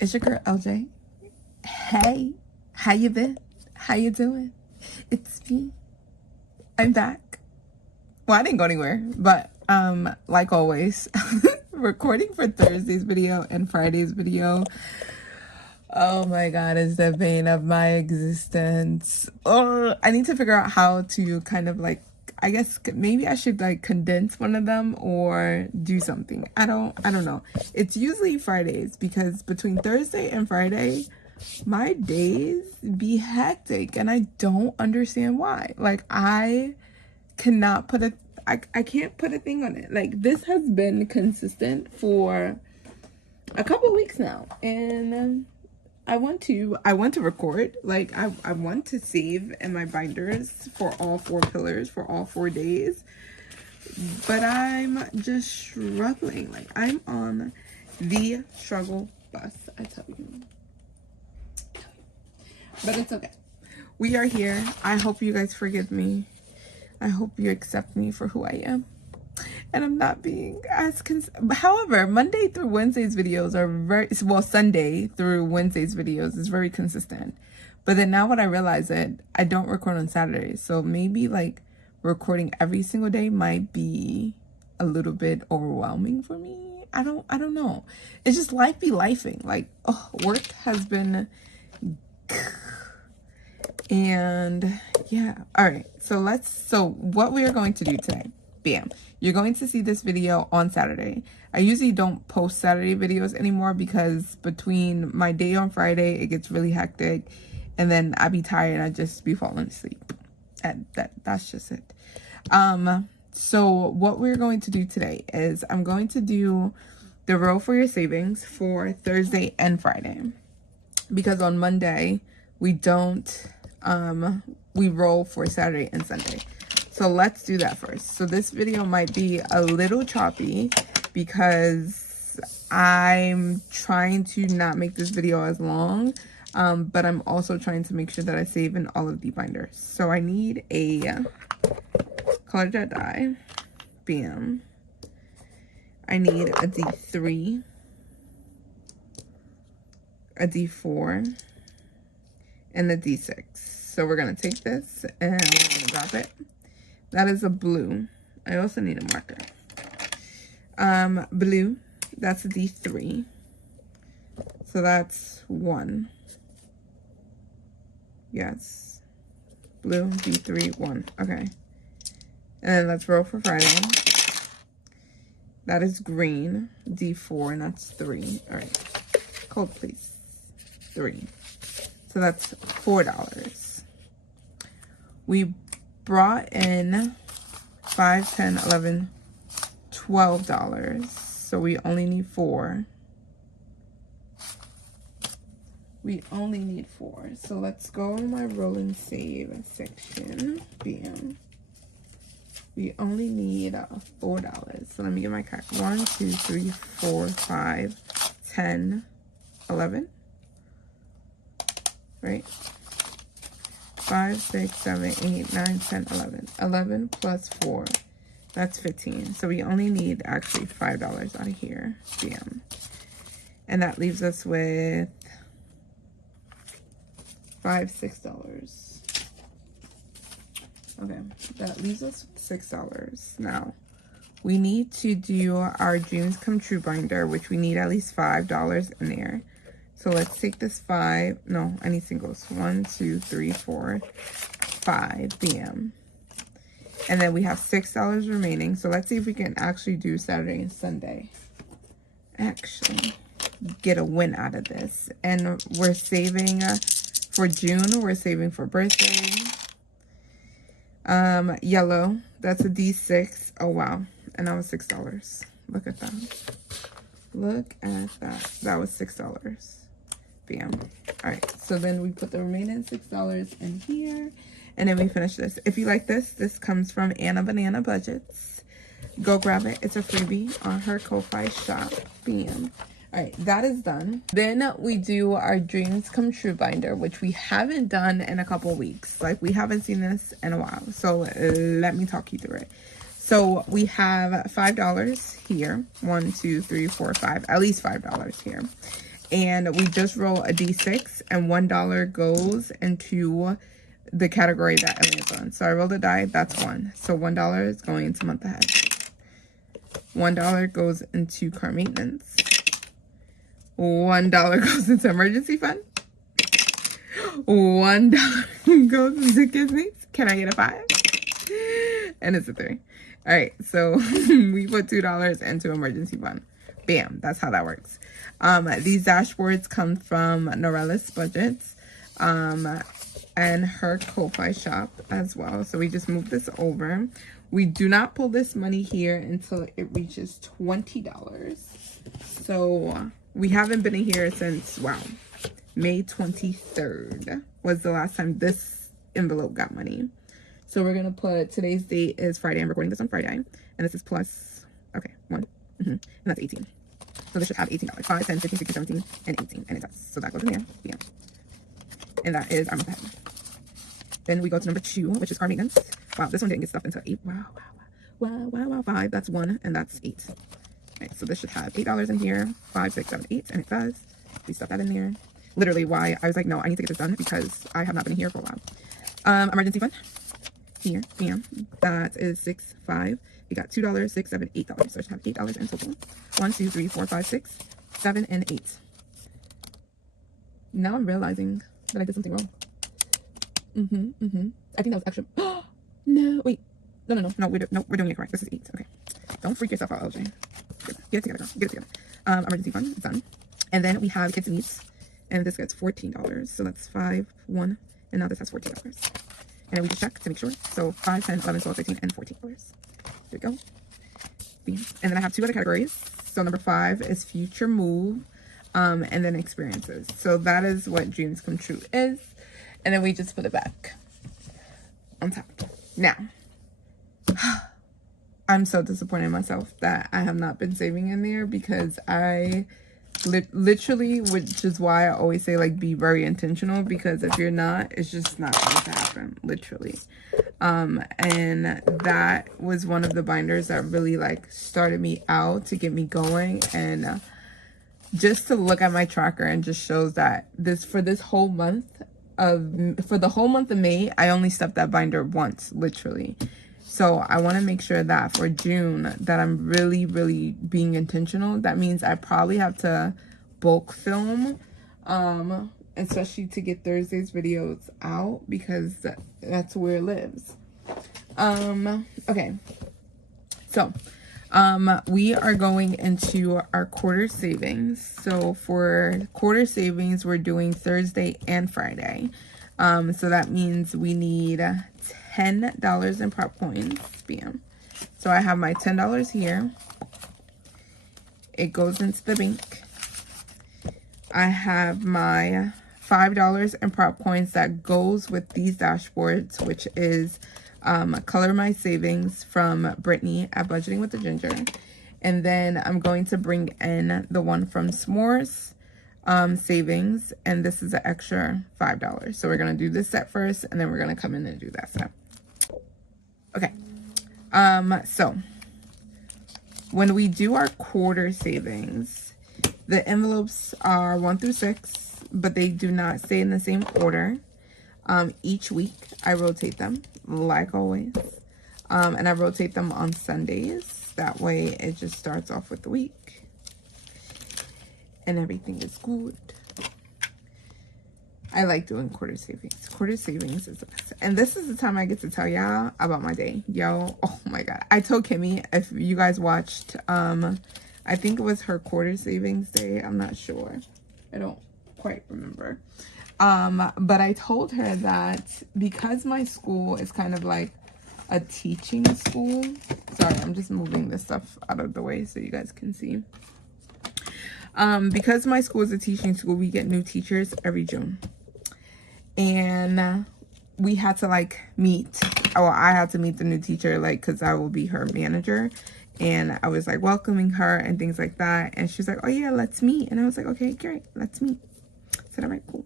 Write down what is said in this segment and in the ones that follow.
It's your girl LJ. Hey, how you been? How you doing? It's me. I'm back. Well, I didn't go anywhere, but like always, recording for Thursday's video and Friday's video. Oh my god, it's the bane of my existence. Oh, I need to figure out how to kind of like, I guess maybe I should like condense one of them or do something. I don't know. It's usually Fridays because between Thursday and Friday, my days be hectic and I don't understand why. Like I cannot put I can't put a thing on it. Like this has been consistent for a couple weeks now, and I want to record. Like I want to save in my binders for all 4 pillars for all 4 days, but I'm just struggling. Like I'm on the struggle bus, I tell you. But it's okay. We are here. I hope you guys forgive me. I hope you accept me for who I am. And I'm not being as however, Monday through Wednesday's videos are very, well, Sunday through Wednesday's videos is very consistent. But then now what I realize that I don't record on Saturdays. So maybe like recording every single day might be a little bit overwhelming for me. I don't know. It's just life be lifing. Like, oh, work has been, and yeah. All right. So what we are going to do today, bam. You're going to see this video on Saturday. I usually don't post Saturday videos anymore because between my day on Friday, it gets really hectic. And then I be tired and I just be falling asleep. And that's just it. So what we're going to do today is I'm going to do the roll for your savings for Thursday and Friday. Because on Monday, we don't, we roll for Saturday and Sunday. So let's do that first. So this video might be a little choppy because I'm trying to not make this video as long, but I'm also trying to make sure that I save in all of the binders. So I need a color jet die, bam. I need a D3, a D4, and a D6. So we're gonna take this and we're gonna drop it. That is a blue. I also need a marker. Blue, that's a D3. So that's 1. Yes. Blue, D3, 1. Okay. And then let's roll for Friday. That is green, D4, and that's 3. All right. Cold, please. 3. So that's $4. We brought in $5, $10, $11, $12. So we only need 4. We only need 4. So let's go in my roll and save section. Bam. We only need $4. So let me get my card. 1, 2, 3, 4, 5, 10, 11. Right? 5, 6, 7, 8, 9, 10, 11. 11 plus 4. That's 15. So we only need actually $5 out of here. Bam. And that leaves us with $6. Okay. That leaves us with $6. Now, we need to do our Dreams Come True binder, which we need at least $5 in there. So let's take this 5. No, I need singles. 1, 2, 3, 4, 5. Bam. And then we have $6 remaining. So let's see if we can actually do Saturday and Sunday. Actually, get a win out of this. And we're saving for June. We're saving for birthday. Yellow. That's a D6. Oh, wow. And that was $6. Look at that. Look at that. That was $6. Bam. All right, so then we put the remaining $6 in here, and then we finish this. If you like this, this comes from Anna Banana Budgets. Go grab it. It's a freebie on her Ko-Fi shop. Bam. All right, that is done. Then we do our Dreams Come True binder, which we haven't done in a couple weeks. Like, we haven't seen this in a while. So let me talk you through it. So we have $5 here. 1, 2, 3, 4, 5. At least $5 here. And we just roll a d6 and $1 goes into the category that it lands on. So I rolled a die, that's 1. So $1 is going into month ahead. $1 goes into car maintenance. $1 goes into emergency fund. $1 goes into kids needs. Can I get a 5? And it's a 3. All right, so we put $2 into emergency fund. Bam, that's how that works. These dashboards come from Norella's Budgets and her Ko-Fi shop as well. So we just move this over. We do not pull this money here until it reaches $20. So we haven't been in here since, wow, May 23rd was the last time this envelope got money. So we're gonna put, today's date is Friday. I'm recording this on Friday. And this is plus, okay, 1. And that's 18. So this should have $18. 5, 10, 15, 16, 17, and 18. And it does. So that goes in here. Yeah. And that is our month ahead. Then we go to number 2, which is car maintenance. Wow, this one didn't get stuffed until 8. Wow. 5, that's 1, and that's 8. All right, so this should have $8 in here. 5, 6, 7, 8, and it does. We stuff that in there. Literally why I was like, no, I need to get this done because I have not been here for a while. Emergency fund. Here, bam. That is 6, 5. We got $2, 6, 7, $8. So I should have $8 in total. 1, 2, 3, 4, 5, 6, 7, and 8. Now I'm realizing that I did something wrong. I think that was extra. No, wait. No, we're doing it correct. This is 8. Okay. Don't freak yourself out, LJ. Get it together, girl. Get it together. Emergency fund, it's done. And then we have kids needs. And this gets $14. So that's 5, 1, and now this has $14. And we just check to make sure. So 5, 10, 11, 12, 13, and $14. There we go. And then I have 2 other categories. So number 5 is future move, and then experiences. So that is what dreams come true is. And then we just put it back on top. Now, I'm so disappointed in myself that I have not been saving in there because I literally, which is why I always say like be very intentional, because if you're not, it's just not going to happen, literally. And that was one of the binders that really like started me out to get me going, and just to look at my tracker and just shows that for the whole month of May, I only stuffed that binder once, literally. So I want to make sure that for June that I'm really, really being intentional. That means I probably have to bulk film, especially to get Thursday's videos out because that's where it lives. Okay. So, we are going into our quarter savings. So for quarter savings, we're doing Thursday and Friday. So that means we need $10 in prop coins. Bam. So I have my $10 here. It goes into the bank. I have my $5 in prop coins that goes with these dashboards, which is Color My Savings from Brittany at Budgeting with the Ginger. And then I'm going to bring in the one from S'mores Savings, and this is an extra $5. So we're going to do this set first, and then we're going to come in and do that set. Okay. So when we do our quarter savings, the envelopes are 1 through 6, but they do not stay in the same order. Each week I rotate them like always. And I rotate them on Sundays. That way it just starts off with the week and everything is good. I like doing quarter savings. Quarter savings is the best. And this is the time I get to tell y'all about my day. Yo, oh my God. I told Kimmy, if you guys watched, I think it was her quarter savings day. I'm not sure. I don't quite remember. But I told her that because my school is kind of like a teaching school. Sorry, I'm just moving this stuff out of the way so you guys can see. Because my school is a teaching school, we get new teachers every June. And we had to like meet, I had to meet the new teacher, like, cause I will be her manager. And I was like welcoming her and things like that. And she's like, oh yeah, let's meet. And I was like, okay, great, let's meet. I said, all right, cool.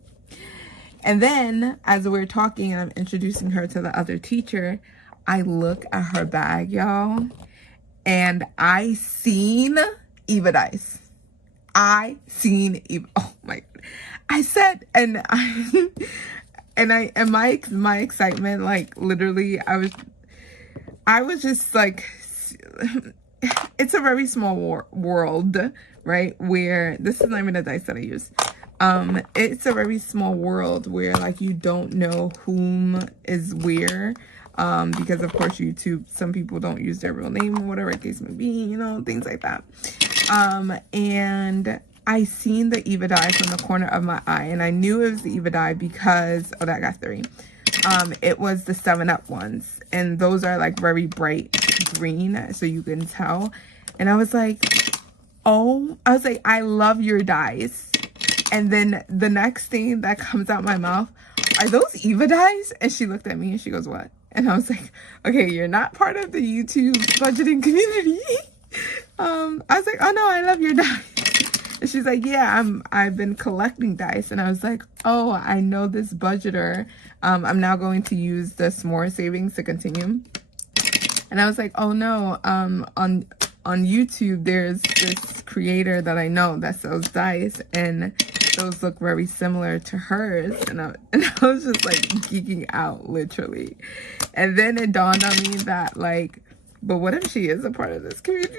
And then as we're talking, I'm introducing her to the other teacher. I look at her bag, y'all, and I seen Eva Dice. I seen, oh my God. I said, and I, and my excitement, like literally, I was just like, it's a very small world, right? Where this is not even a dice that I use. It's a very small world where like you don't know whom is where. Because of course YouTube, some people don't use their real name or whatever the case may be, you know, things like that. And I seen the Eva die from the corner of my eye, and I knew it was the Eva die because, oh, that got 3. It was the 7-Up ones, and those are like very bright green, so you can tell. And I was like, oh, I was like, I love your dies. And then the next thing that comes out my mouth, are those Eva dies? And she looked at me and she goes, what? And I was like, okay, you're not part of the YouTube budgeting community. I was like, oh no, I love your dice. And she's like, yeah, I've been collecting dice. And I was like, oh, I know this budgeter. I'm now going to use the s'more savings to continue. And I was like, oh no, on YouTube, there's this creator that I know that sells dice, and those look very similar to hers. And I was just like geeking out, literally. And then it dawned on me that like, but what if she is a part of this community?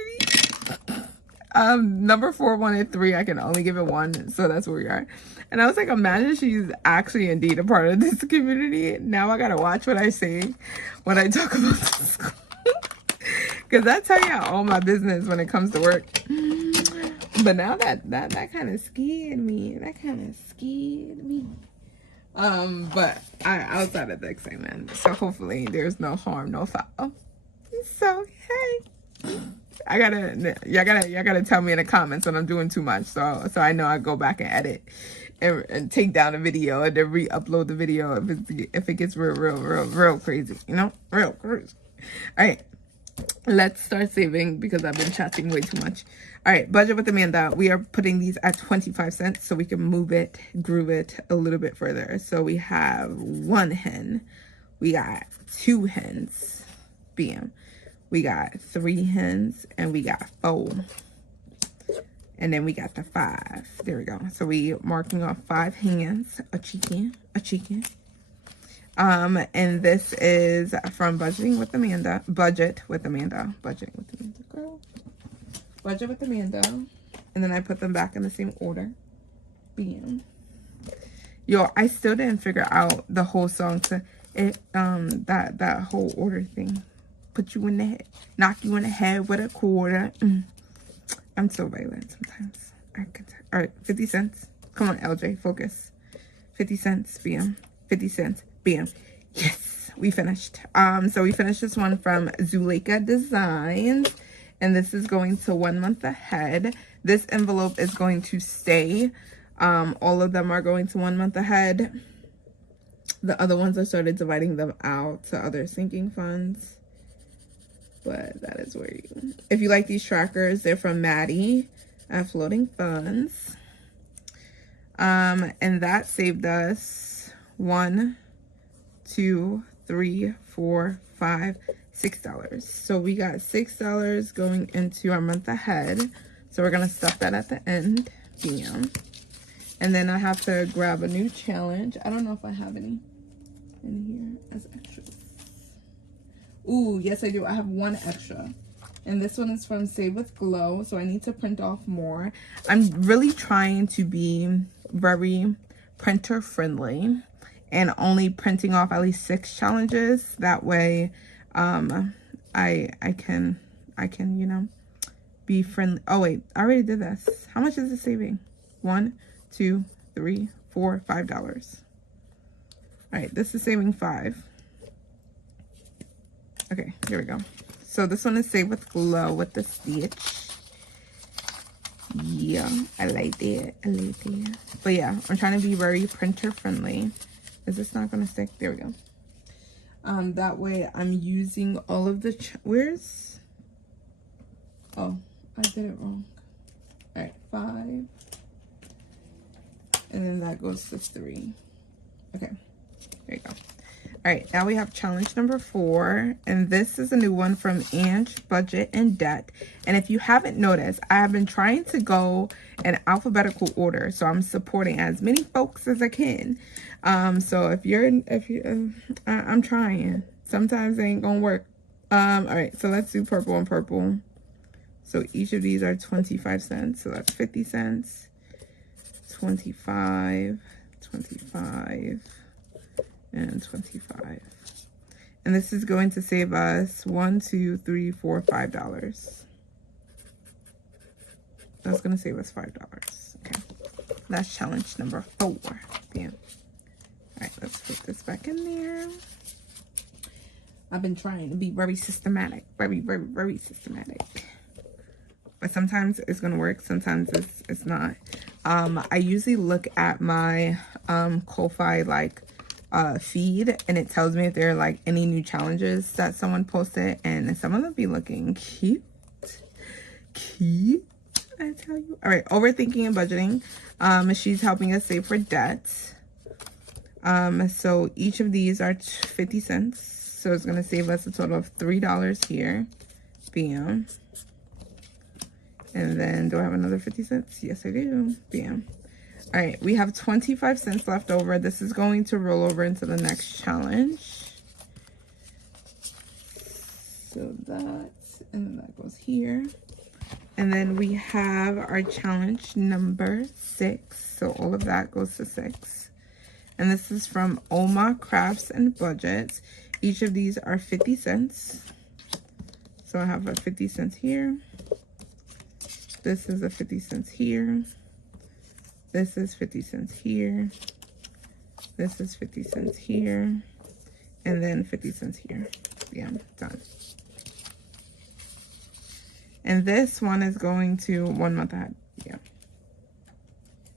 Number 4 wanted 3. I can only give it 1, so that's where we are. And I was like, imagine she's actually indeed a part of this community. Now I gotta watch what I say when I talk about this. Because I tell you all my business when it comes to work. But now that kind of scared me. That kind of scared me. But outside of the excitement, so hopefully there's no harm, no foul. So hey, y'all gotta tell me in the comments when I'm doing too much, so I know I go back and edit and take down a video and then re-upload the video if it gets real crazy, you know, real crazy. All right. Let's start saving because I've been chatting way too much. All right, budget with Amanda. We are putting these at 25 cents so we can move it, groove it a little bit further. So we have 1 hen. We got 2 hens. Bam. We got 3 hens and we got 4. And then we got the 5. There we go. So we marking off 5 hens, a chicken. And this is from Budgeting with Amanda. Budgeting with Amanda, girl. Budget with Amanda. And then I put them back in the same order. Bam. Yo, I still didn't figure out the whole song to it. That whole order thing. Put you in the head, knock you in the head with a quarter. I'm so violent sometimes. All right, 50 cents. Come on, LJ, focus. 50 cents. Bam. 50 cents. Bam. Yes, we finished. So we finished this one from Zuleika Designs, and this is going to 1 month ahead. This envelope is going to stay. All of them are going to 1 month ahead. The other ones I started dividing them out to other sinking funds, but that is where you, if you like these trackers, they're from Maddie at Floating Funds. And that saved us 1, 2, 3, 4, 5, $6. So we got $6 going into our month ahead. So we're gonna stuff that at the end. Bam. And then I have to grab a new challenge. I don't know if I have any in here as extras. Ooh, yes I do. I have 1 extra. And this one is from Save with Glow. So I need to print off more. I'm really trying to be very printer friendly and only printing off at least 6 challenges. That way I can, you know, be friendly. Oh wait, I already did this. How much is it saving? 1, 2, 3, 4, $5. All right, this is saving 5. Okay, here we go. So this one is Save with Glow with the stitch. Yeah, I like it. But yeah, I'm trying to be very printer friendly. Is this not gonna stick? There we go. That way I'm using all of the where's, oh, I did it wrong. All right, 5, and then that goes to 3. Okay, there you go. All right, now we have challenge number 4, and this is a new one from Ange, Budget, and Debt. And if you haven't noticed, I have been trying to go in alphabetical order, so I'm supporting as many folks as I can. So I'm trying. Sometimes it ain't gonna work. All right, so let's do purple and purple. So each of these are 25 cents, so that's 50 cents. 25, 25. And 25, and this is going to save us $1, $2, $3, $4, $5. That's going to save us $5. Okay, that's challenge number 4. Bam. All right, let's put this back in there. I've been trying to be very systematic, very systematic, but sometimes it's going to work, sometimes it's not. I usually look at my Ko-Fi feed, and it tells me if there are like any new challenges that someone posted, and some of them be looking cute, I tell you. All right, overthinking and budgeting. She's helping us save for debt. So each of these are 50 cents, so it's going to save us a total of $3 here. Bam. And then do I have another 50 cents? Yes, I do. Bam. All right, we have 25 cents left over. This is going to roll over into the next challenge. So that, and then that goes here. And then we have our challenge number 6. So all of that goes to 6. And this is from Oma Crafts and Budgets. Each of these are 50 cents. So I have a 50 cents here. This is a 50 cents here. This is 50 cents here. This is 50 cents here. And then 50 cents here. Yeah, done. And this one is going to 1 month ahead. Yeah.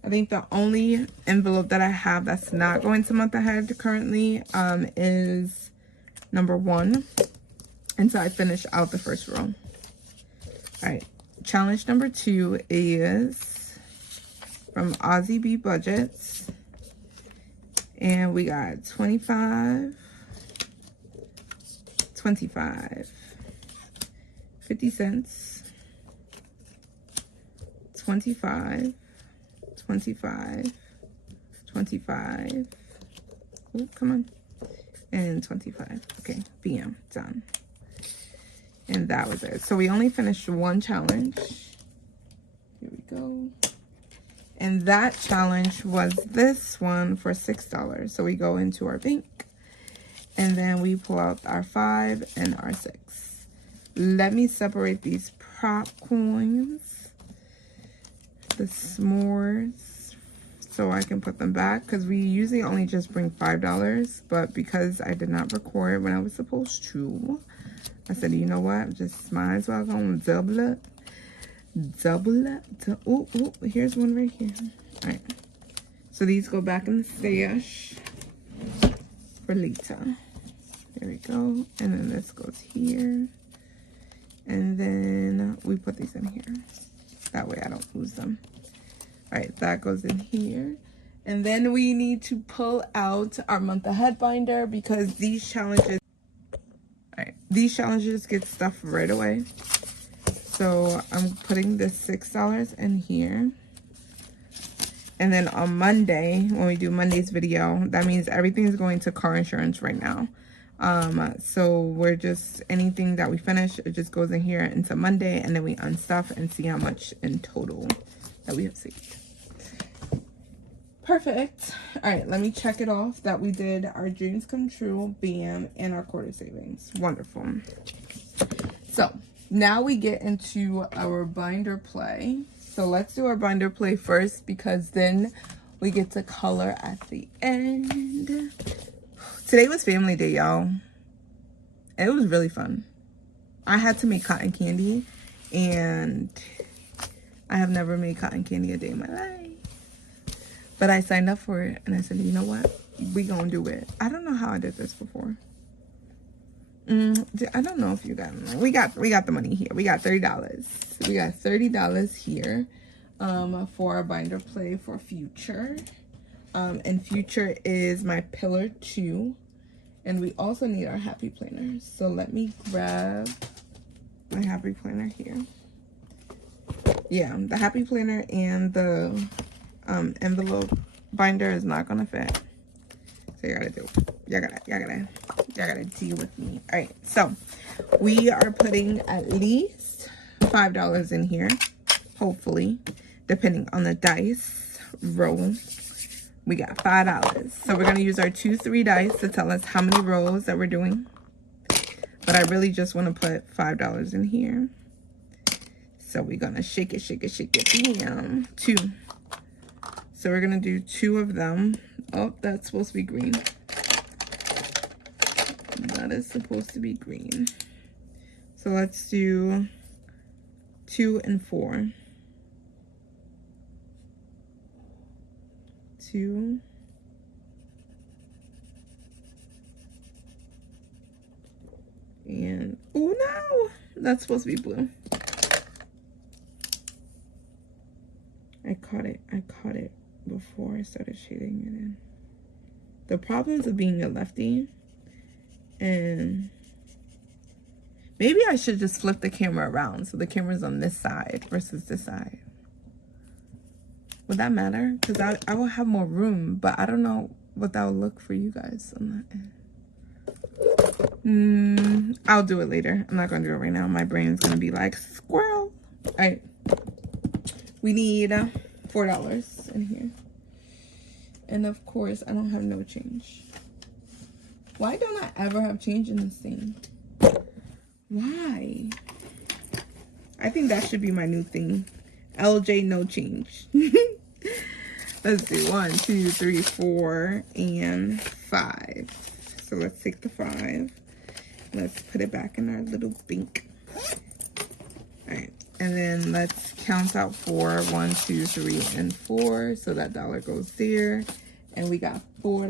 I think the only envelope that I have that's not going to month ahead currently is number 1. Until I finish out the first row. All right. Challenge number 2 is from Aussie B Budgets, and we got 25, 25, 50 cents, 25, 25, 25, oh, come on, and 25. Okay, bam, done. And that was it. So we only finished 1 challenge. Here we go. And that challenge was this one for $6. So we go into our bank, and then we pull out our 5 and our 6. Let me separate these prop coins, the s'mores, so I can put them back, because we usually only just bring $5, but because I did not record when I was supposed to, I said, you know what, just might as well go and double up. Oh, here's one right here. All right, so these go back in the stash for later. There we go. And then this goes here, and then we put these in here, that way I don't lose them. All right, that goes in here, and then we need to pull out our month ahead binder, because these challenges, all right, these challenges get stuff right away. So I'm putting the $6 in here. And then on Monday, when we do Monday's video, that means everything is going to car insurance right now. So we're just, anything that we finish, it just goes in here into Monday, and then we unstuff and see how much in total that we have saved. Perfect. All right, let me check it off that we did our dreams come true, bam, and our quarter savings. Wonderful. So now we get into our binder play. So let's do our binder play first, because then we get to color at the end. Today was family day, y'all. It was really fun. I had to make cotton candy, and I have never made cotton candy a day in my life. But I signed up for it, and I said, you know what? We gonna do it. I don't know how I did this before. I don't know if you got them. We got the money here. We got $30. We got $30 here for our binder play for Future. And Future is my pillar 2. And we also need our happy planner. So let me grab my happy planner here. Yeah, the happy planner and the envelope binder is not gonna fit. So y'all gotta deal with me. All right, so we are putting at least $5 in here, hopefully, depending on the dice roll. We got $5. So we're gonna use our 2, 3 dice to tell us how many rolls that we're doing. But I really just want to put $5 in here. So we're gonna shake it, shake it, shake it. Bam. 2. So we're gonna do 2 of them. Oh, that's supposed to be green. That is supposed to be green. So let's do 2 and 4. 2. And, oh no, that's supposed to be blue. I caught it before I started shading it in. The problems of being a lefty, and maybe I should just flip the camera around so the camera's on this side versus this side. Would that matter? Because I will have more room, but I don't know what that will look for you guys on that end. I'll do it later. I'm not gonna do it right now. My brain's gonna be like, squirrel. All right, we need $4 in here. And of course, I don't have no change. Why don't I ever have change in this thing? Why? I think that should be my new thing. LJ no change. Let's do 1, 2, 3, 4, and 5. So let's take the 5. Let's put it back in our little bank. All right. And then let's count out 4. 1, 2, 3, and 4. So that dollar goes there. And we got $4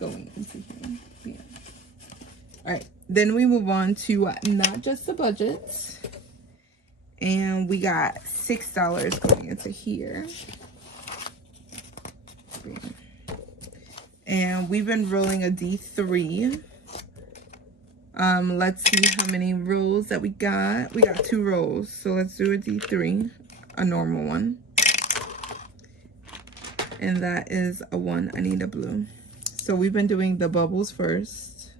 going into here. Yeah. All right. Then we move on to not just the budget. And we got $6 going into here. And we've been rolling a D3. Let's see how many rolls that we got. We got 2 rolls. So let's do a D3, a normal one. And that is a 1. I need a blue. So we've been doing the bubbles first.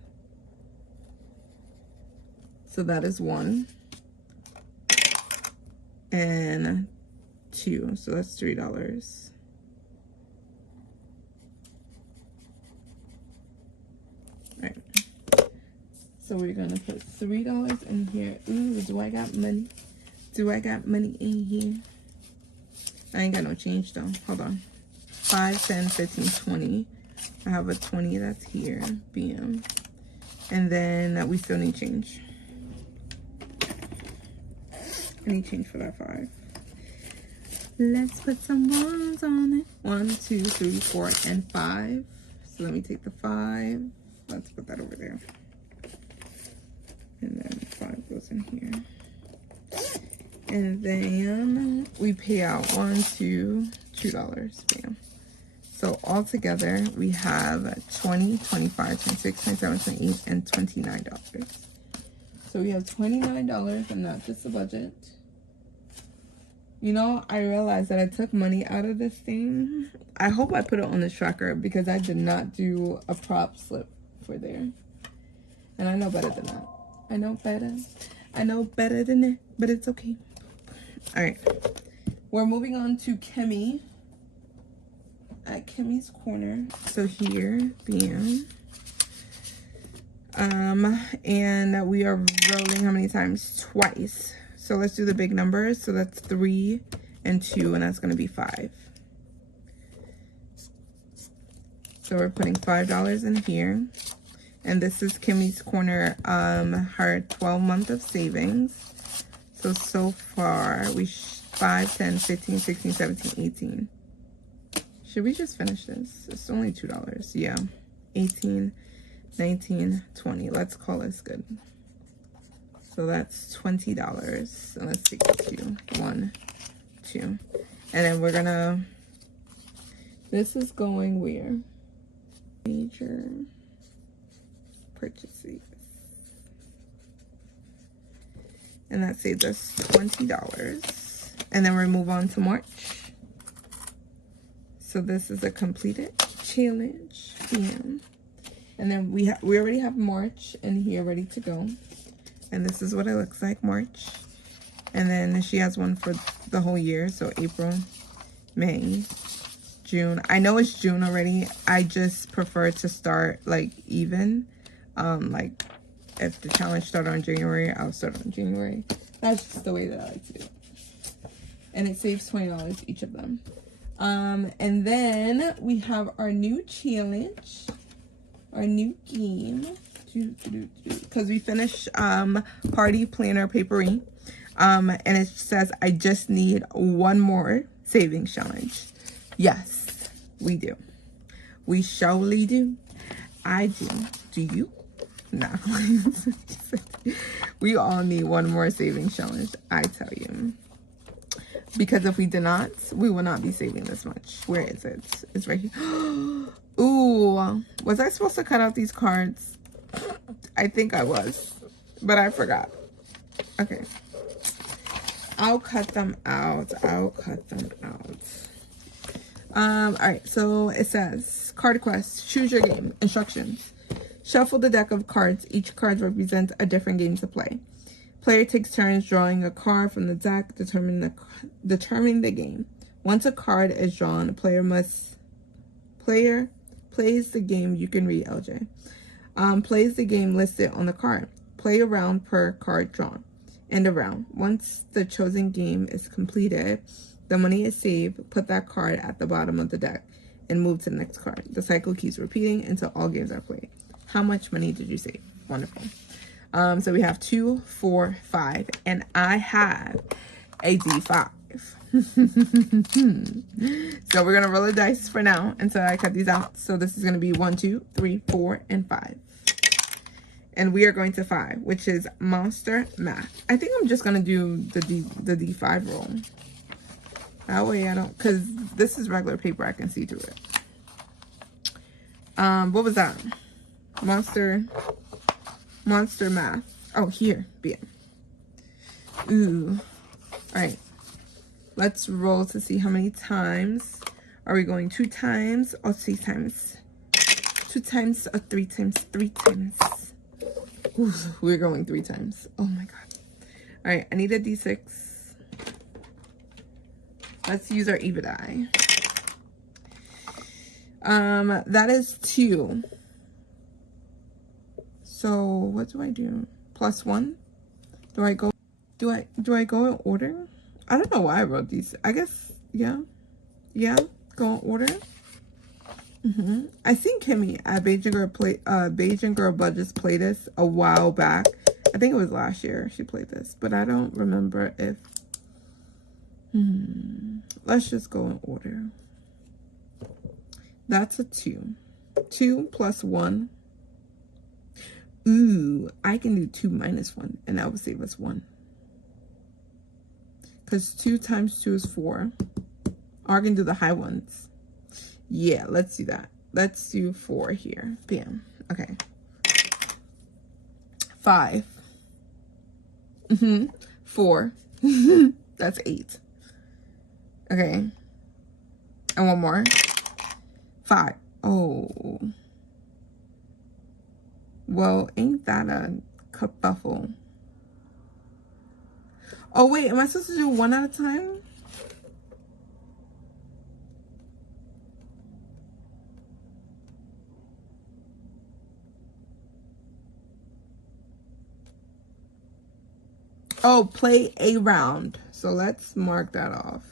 So that is 1. And 2. So that's $3. Right. So we're gonna put $3 in here. Ooh, do I got money? Do I got money in here? I ain't got no change though. Hold on. 5, 10, 15, 20. I have a 20 that's here. Bam. And then we still need change. I need change for that 5. Let's put some ones on it. 1, 2, 3, 4, and 5. So let me take the 5. Let's put that over there. And then 5 goes in here. And then we pay out $2. Bam. So all together we have 20, 25, 26, 27, 28, and $29. So we have $29 and not just the budget. You know, I realized that I took money out of this thing. I hope I put it on the tracker because I did not do a prop slip for there. And I know better than that. I know better. I know better than that, but it's okay. All right. We're moving on to Kimmy. At Kimmy's corner. So here, bam. And we are rolling how many times? Twice. So let's do the big numbers. So that's 3 and 2, and that's gonna be 5. So we're putting $5 in here. And this is Kimmy's corner, her 12-month of savings. So far, 5, 10, 15, 16, 17, 18. Should we just finish this? It's only $2. Yeah. 18, 19, 20. Let's call this good. So that's $20. And let's take 2. 1, 2. And then we're gonna, this is going where? Major. purchases. And that saves us $20. And then we move on to March. So this is a completed challenge. Bam. And then we already have March in here ready to go. And this is what it looks like, March. And then she has one for the whole year. So April, May, June. I know it's June already. I just prefer to start like even. Like if the challenge started on January, I'll start on January. That's just the way that I like to do it. And it saves $20 each of them. And then we have our new challenge, our new game, because we finished Party Planner Papery. And it says, I just need one more savings challenge. Yes, we do. We surely do. I do. Do you? No. We all need one more savings challenge, I tell you. Because if we did not, we will not be saving this much. Where is it? It's right here. Ooh, was I supposed to cut out these cards? I think I was, but I forgot. Okay. I'll cut them out. All right, so it says, card quest, choose your game, instructions. Shuffle the deck of cards. Each card represents a different game to play. Player takes turns drawing a card from the deck, determining the game. Once a card is drawn, player plays the game. You can read, LJ. Plays the game listed on the card. Play a round per card drawn. End a round. Once the chosen game is completed, the money is saved. Put that card at the bottom of the deck and move to the next card. The cycle keeps repeating until all games are played. How much money did you save? Wonderful. So we have 2, 4, 5, and I have a D5. So we're gonna roll the dice for now until I cut these out. So this is gonna be 1, 2, 3, 4, and 5. And we are going to 5, which is Monster Math. I think I'm just gonna do the D5 roll. That way I don't, because this is regular paper, I can see through it. What was that? Monster Math. Oh, here. Yeah. Ooh. All right. Let's roll to see how many times. Are we going 2 times or 3 times? 2 times or 3 times? 3 times. Ooh, we're going 3 times. Oh my God. All right. I need a D6. Let's use our Eva die. That is 2. So what do I do? +1? Do I go in order? I don't know why I wrote these. I guess yeah, go in order. I seen Kimmy at Beijing Girl Budgets play this a while back. I think it was last year she played this, but I don't remember if. Let's just go in order. That's a 2. 2 + 1. Ooh, I can do 2 - 1, and that would save us 1. Because 2 × 2 is 4. Or I can do the high ones. Yeah, let's do that. Let's do 4 here. Bam. Okay. 5. 4. That's 8. Okay. And one more. 5. Oh. Well, ain't that a kerfuffle? Oh, wait. Am I supposed to do 1 at a time? Oh, play a round. So let's mark that off.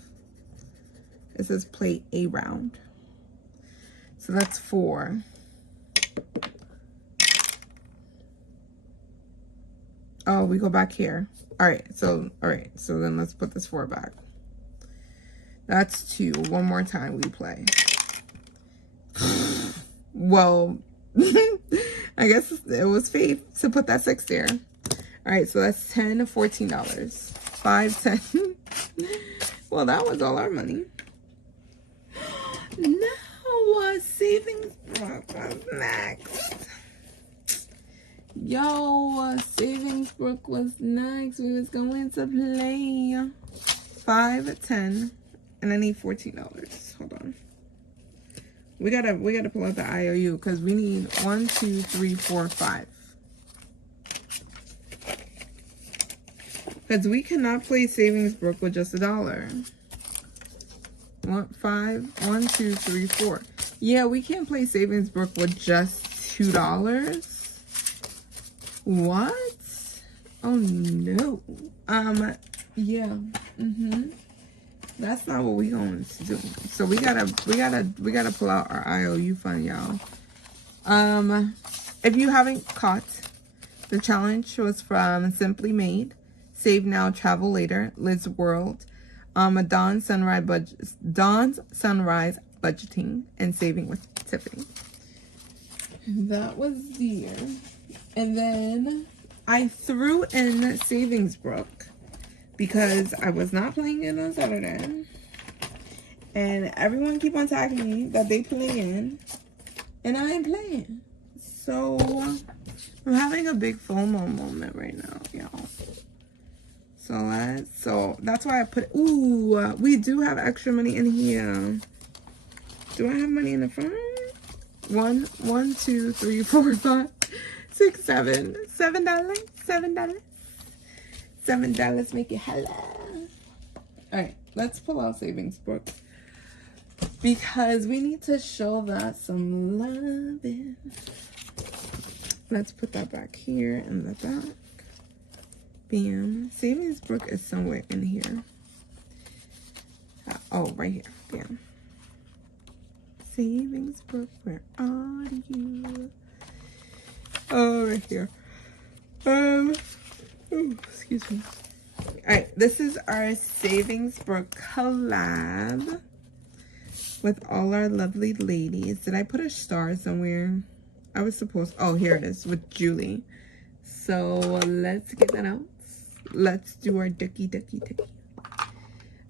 It says play a round. So that's 4. Oh, we go back here. All right. So then let's put this 4 back. That's 2. One more time we play. Well, I guess it was fate to put that 6 there. All right. So that's $10 to $14. 5, 10. Well, that was all our money. Now savings next. Yo, Savings Brook was next. We was going to play 5, 10, and I need $14. Hold on. We gotta pull out the IOU because we need 1, 2, 3, 4, 5. Because we cannot play Savings Brook with just $1. 1, 5, 1, 2, 3, 4. Yeah, we can't play Savings Brook with just $2. What? Oh no. Yeah. That's not what we going to do. So we gotta pull out our IOU fund, y'all. If you haven't caught, the challenge was from Simply Made, Save Now, Travel Later, Liz World, Dawn's Sunrise Budgeting, and Saving with Tiffany. That was there. And then I threw in Savings Brook because I was not playing it on Saturday. And everyone keep on tagging me that they playing. And I ain't playing. So I'm having a big FOMO moment right now, y'all. So that's why I put, ooh, we do have extra money in here. Do I have money in the front? 1, 2, 3, 4, 5, 6, 7. $7. $7 make it hella. Alright, let's pull out Savings Brook. Because we need to show that some loving. Let's put that back here in the back. Bam. Savings Brook is somewhere in here. Oh, right here. Bam. Savings Brook, where are you? Oh, right here. Excuse me. Alright, this is our Savings Brook collab with all our lovely ladies. Did I put a star somewhere? I was supposed, oh, here it is, with Julie. So let's get that out. Let's do our ducky.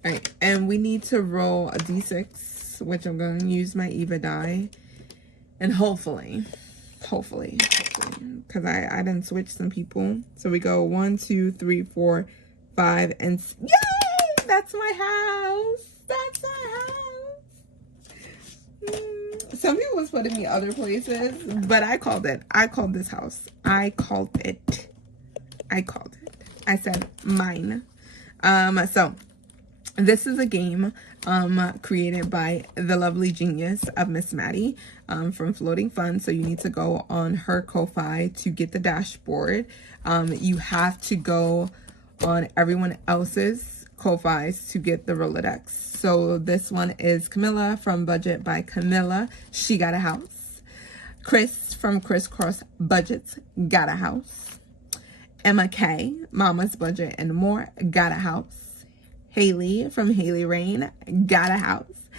Alright, and we need to roll a d6, which I'm going to use my Eva die. And hopefully, because I didn't switch some people. So we go 1, 2, 3, 4, 5, and yay! That's my house. That's my house. Some people was putting me other places, but I called it. I called this house. I called it. I said mine. So this is a game created by the lovely genius of Miss Maddie from Floating Fun. So you need to go on her Ko-Fi to get the dashboard. You have to go on everyone else's Ko-Fis to get the Rolodex. So this one is Camilla from Budget by Camilla. She got a house. Chris from Crisscross Budgets got a house. Emma K, Mama's Budget and More, got a house. Haley from Haley Rain got a house.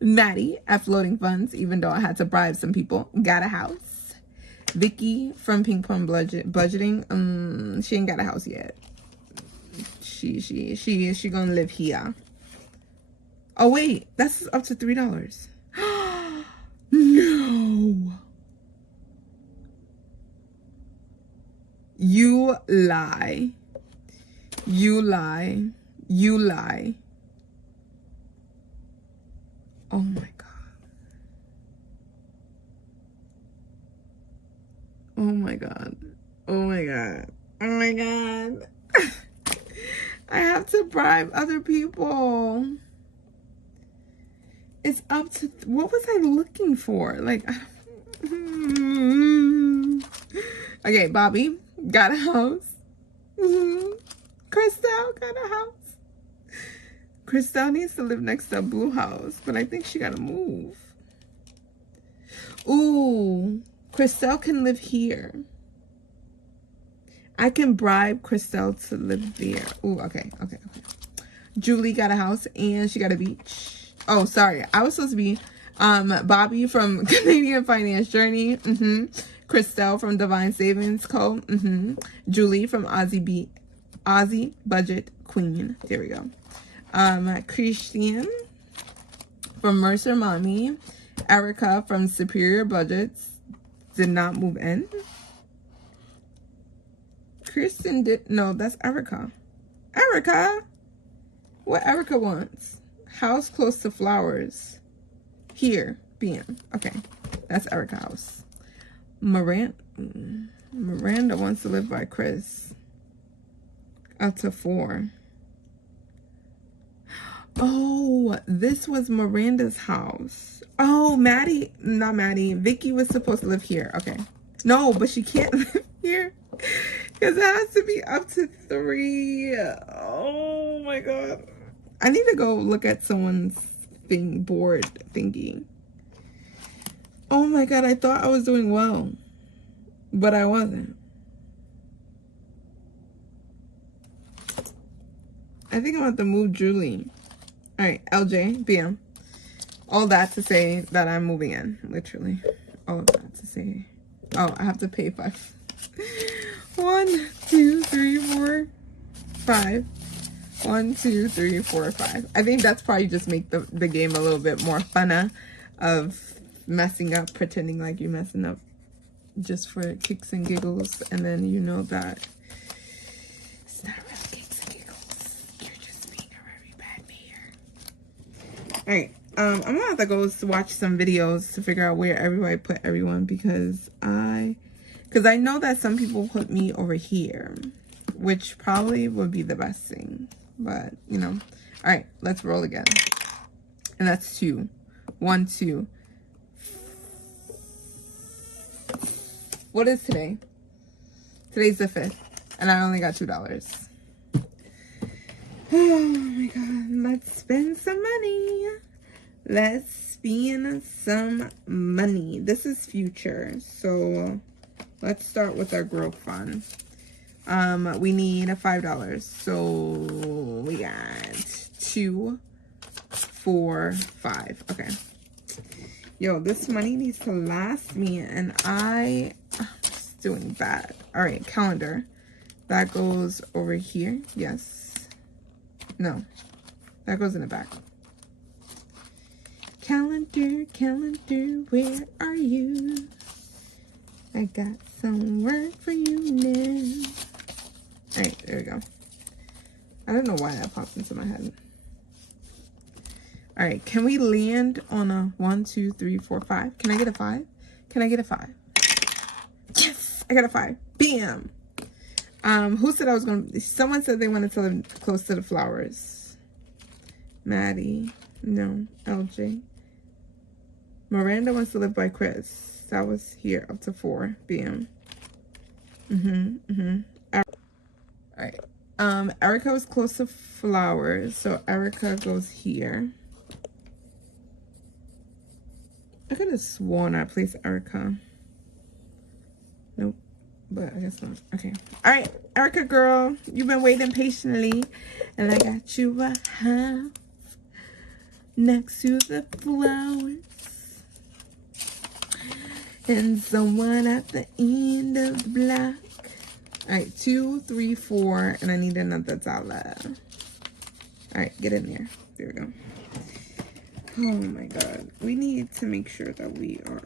Maddie at Floating Funds, even though I had to bribe some people, got a house. Vicky from Pink Plum Budgeting, she ain't got a house yet. She gonna live here. Oh wait, that's up to $3. No. You lie. You lie. You lie. Oh my God. Oh my God. Oh my God. Oh my God. I have to bribe other people. It's up to, what was I looking for? Like, okay, Bobby got a house. Christelle got a house. Christelle needs to live next to a blue house, but I think she gotta move. Ooh, Christelle can live here. I can bribe Christelle to live there. Ooh, okay. Julie got a house and she got a beach. Oh, sorry. I was supposed to be Bobby from Canadian Finance Journey. Christelle from Divine Savings Co. Julie from Aussie Budget Queen. There we go. Christian from Mercer Mommy. Erica from Superior Budgets did not move in. Kristen did, no, that's Erica. Erica? What Erica wants? House close to flowers. Here, bam. Okay, that's Erica house. Miranda wants to live by Chris. Up to 4. Oh, this was Miranda's house. Oh, Maddie, not Maddie. Vicky was supposed to live here. Okay. No, but she can't live here because it has to be up to 3. Oh my God. I need to go look at someone's board thingy. Oh my God, I thought I was doing well, but I wasn't. I think I'm going to have to move Julie. All right, LJ, bam. All that to say that I'm moving in, literally. All of that to say. Oh, I have to pay 5. 1, 2, 3, 4, 5. 1, 2, 3, 4, 5. I think that's probably just make the game a little bit more funner of messing up, pretending like you're messing up just for kicks and giggles, and then you know that it's not really kicks and giggles. You're just being a very bad mayor. All right, I'm gonna have to go watch some videos to figure out where everybody put everyone, because I know that some people put me over here, which probably would be the best thing, but you know. All right, let's roll again, and that's 2. 1, 2. What is today? Today's the 5th, and I only got $2. Oh my God, let's spend some money. Let's spend some money. This is future, so let's start with our growth fund. We need $5, so we got 2, 4, 5. Okay. Yo, this money needs to last me, and I'm just doing bad. All right, calendar. That goes over here. Yes. No. That goes in the back. Calendar, calendar, where are you? I got some work for you now. All right, there we go. I don't know why that popped into my head. All right, can we land on a 1, 2, 3, 4, 5? Can I get a 5? Can I get a 5? Yes, I got a 5. Bam. Who said I was gonna? Someone said they wanted to live close to the flowers. Maddie, no. LJ. Miranda wants to live by Chris. That was here up to 4. Bam. All right. Erica was close to flowers, so Erica goes here. I could have sworn I placed Erica. Nope, but I guess not. Okay. All right, Erica girl, you've been waiting patiently, and I got you a house next to the flowers, and someone at the end of the block. All right, 2, 3, 4, and I need another $1. All right, get in there. There we go. Oh my God, we need to make sure that we are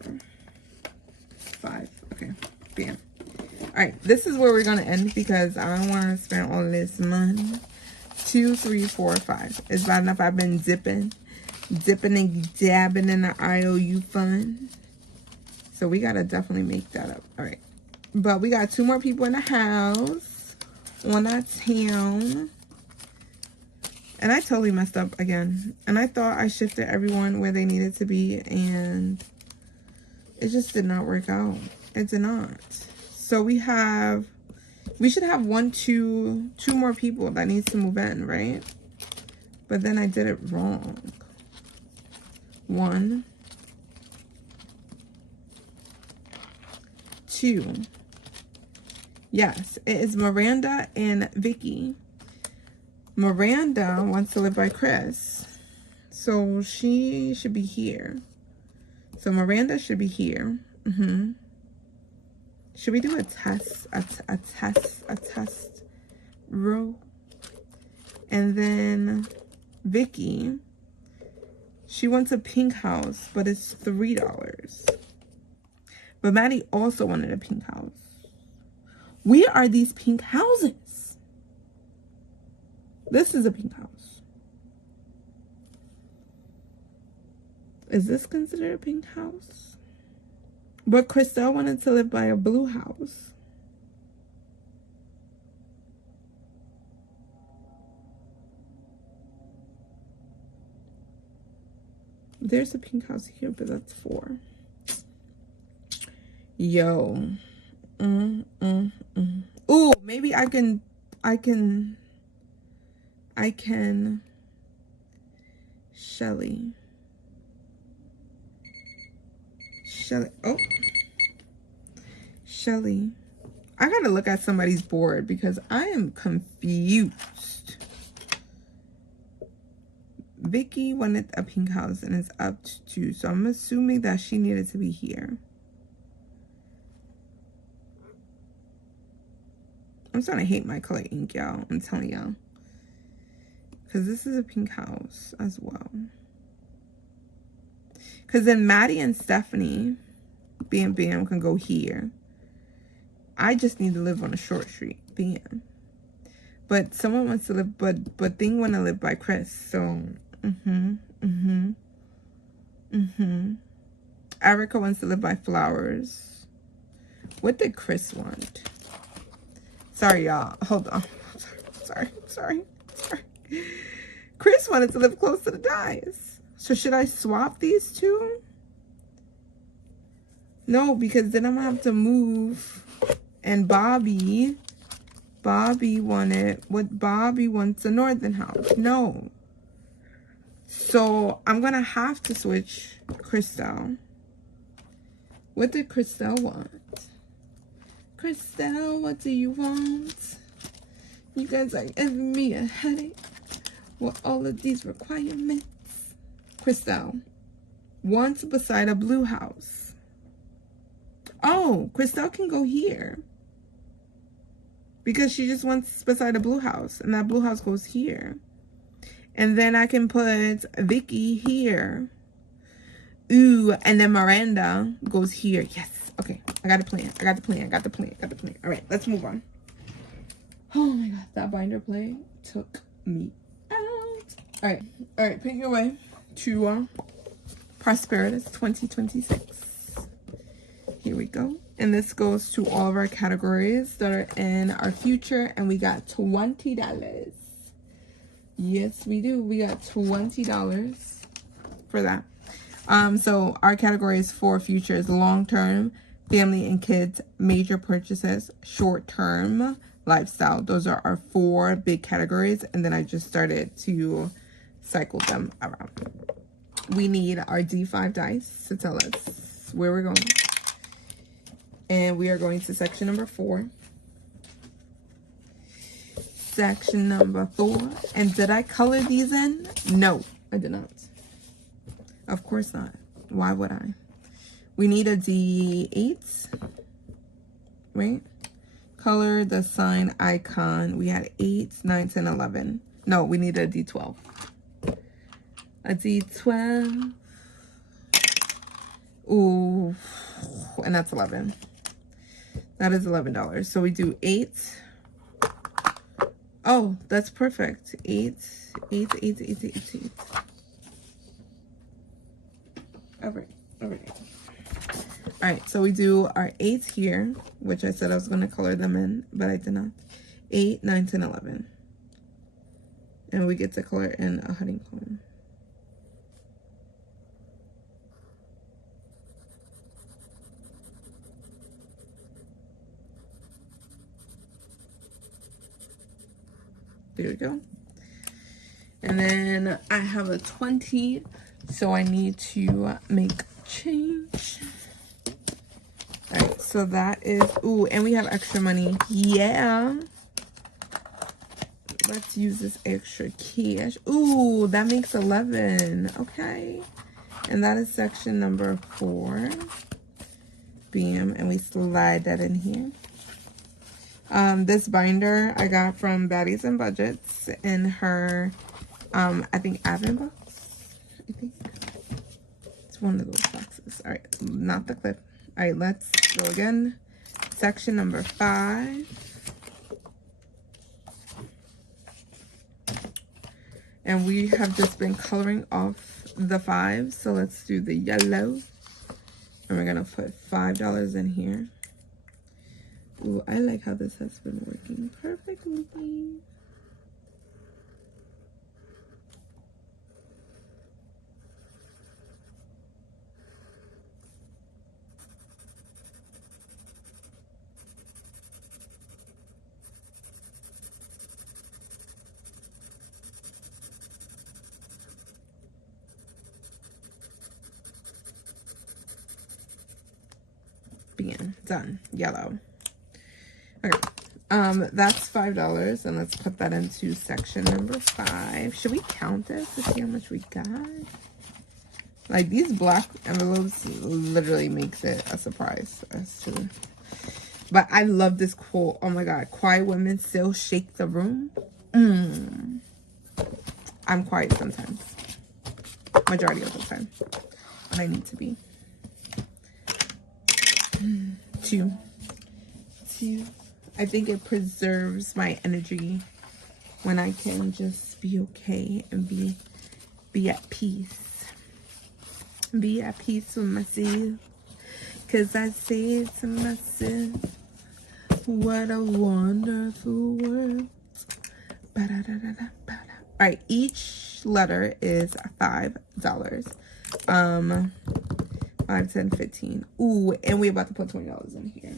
5. Okay, bam. All right, this is where we're gonna end because I don't want to spend all this money. 2, 3, 4, 5. It's bad enough I've been dipping and dabbing in the IOU fund. So we gotta definitely make that up. All right. But we got 2 more people in the house on our town. And I totally messed up again. And I thought I shifted everyone where they needed to be. And it just did not work out. It did not. So we should have 2 more people that needs to move in, right? But then I did it wrong. 1, 2. Yes, it is Miranda and Vicky. Miranda wants to live by Chris, so she should be here. So Miranda should be here. Should we do a test row? And then Vicky, she wants a pink house, but it's $3. But Maddie also wanted a pink house. Where are these pink houses? This is a pink house. Is this considered a pink house? But Christelle wanted to live by a blue house. There's a pink house here, but that's 4. Yo. Ooh, maybe I can Shelly. Oh. Shelly. I gotta look at somebody's board because I am confused. Vicky wanted a pink house and it's up to 2. So I'm assuming that she needed to be here. I'm starting to hate my color ink, y'all. I'm telling y'all. Because this is a pink house as well. Because then Maddie and Stephanie, bam, bam, can go here. I just need to live on a short street. Bam. But someone wants to live, but Thing want to live by Chris. So, Erica wants to live by Flowers. What did Chris want? Sorry, y'all. Hold on. Sorry. Chris wanted to live close to the dice. So should I swap these two? No, because then I'm gonna have to move. And Bobby wants a northern house. No. So I'm gonna have to switch Christelle. What did Christelle want? Christelle, what do you want? You guys are giving me a headache with all of these requirements. Christelle wants beside a blue house. Oh, Christelle can go here. Because she just wants beside a blue house. And that blue house goes here. And then I can put Vicky here. Ooh, and then Miranda goes here. Yes. Okay, I got a plan. I got the plan. All right, let's move on. Oh my God, that binder play took me out. All right, pick your way to Prosperous 2026. Here we go. And this goes to all of our categories that are in our future. And we got $20. Yes, we do. We got $20 for that. So our categories for future is long-term, family and kids, major purchases, short-term, lifestyle. Those are our 4 big categories. And then I just started to cycle them around. We need our D5 dice to tell us where we're going. And we are going to section number 4. Section number 4. And did I color these in? No, I did not. Of course not. Why would I? We need a D8. Right? Color the sign icon. We had 8, 9, 10, 11. No, we need a D12. A D12. Ooh. And that's 11. That is $11. So we do 8. Oh, that's perfect. 8. All right, so we do our 8 here, which I said I was going to color them in, but I did not. 8, 9, 10, 11. And we get to color in a honeycomb. There we go. And then I have a 20, so I need to make change. All right, so that is, ooh, and we have extra money. Yeah. Let's use this extra cash. Ooh, that makes 11. Okay. And that is section number 4. Bam, and we slide that in here. This binder I got from Baddies and Budgets in her, I think, admin box. I think it's one of those boxes. All right, not the clip. All right, let's go again. section number 5. And we have just been coloring off the 5. So let's do the yellow. And we're going to put $5 in here. Ooh, I like how this has been working perfectly. Bam, done. Yellow. Okay. That's $5, and let's put that into section number 5. Should we count it to see how much we got? Like, these black envelopes literally makes it a surprise as to. But I love this quote. Oh my god, quiet women still shake the room. I'm quiet sometimes. Majority of the time. And I need to be. 2. I think it preserves my energy when I can just be okay and be at peace. Be at peace with myself. Cause I say to myself, what a wonderful world. Alright, each letter is $5. 5, 10, 15. Ooh, and we're about to put $20 in here.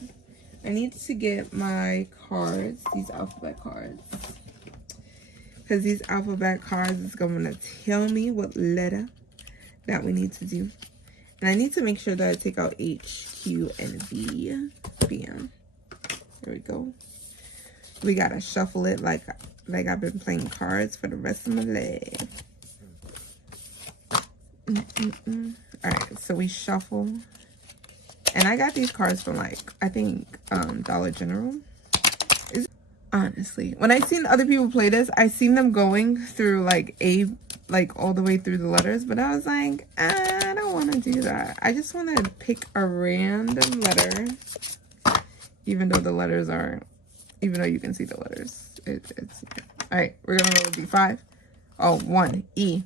I need to get my cards, these alphabet cards. Because these alphabet cards is going to tell me what letter that we need to do. And I need to make sure that I take out H, Q, and V. Bam. There we go. We got to shuffle it like I've been playing cards for the rest of my life. Alright, so we shuffle. And I got these cards from, like, I think, Dollar General. Honestly, when I seen other people play this, I seen them going through, like, all the way through the letters. But I was like, I don't want to do that. I just want to pick a random letter. Even though the letters are, even though you can see the letters. It's alright, we're going to roll a D5. Oh, 1, E.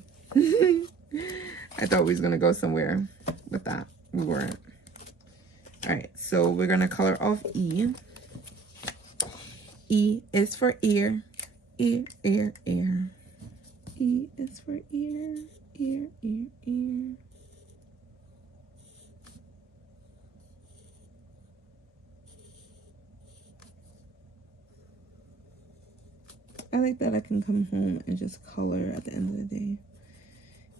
I thought we was going to go somewhere with that. We weren't. Alright, so we're going to color off E. E is for ear. Ear, ear, ear. E is for ear. Ear, ear, ear. I like that I can come home and just color at the end of the day.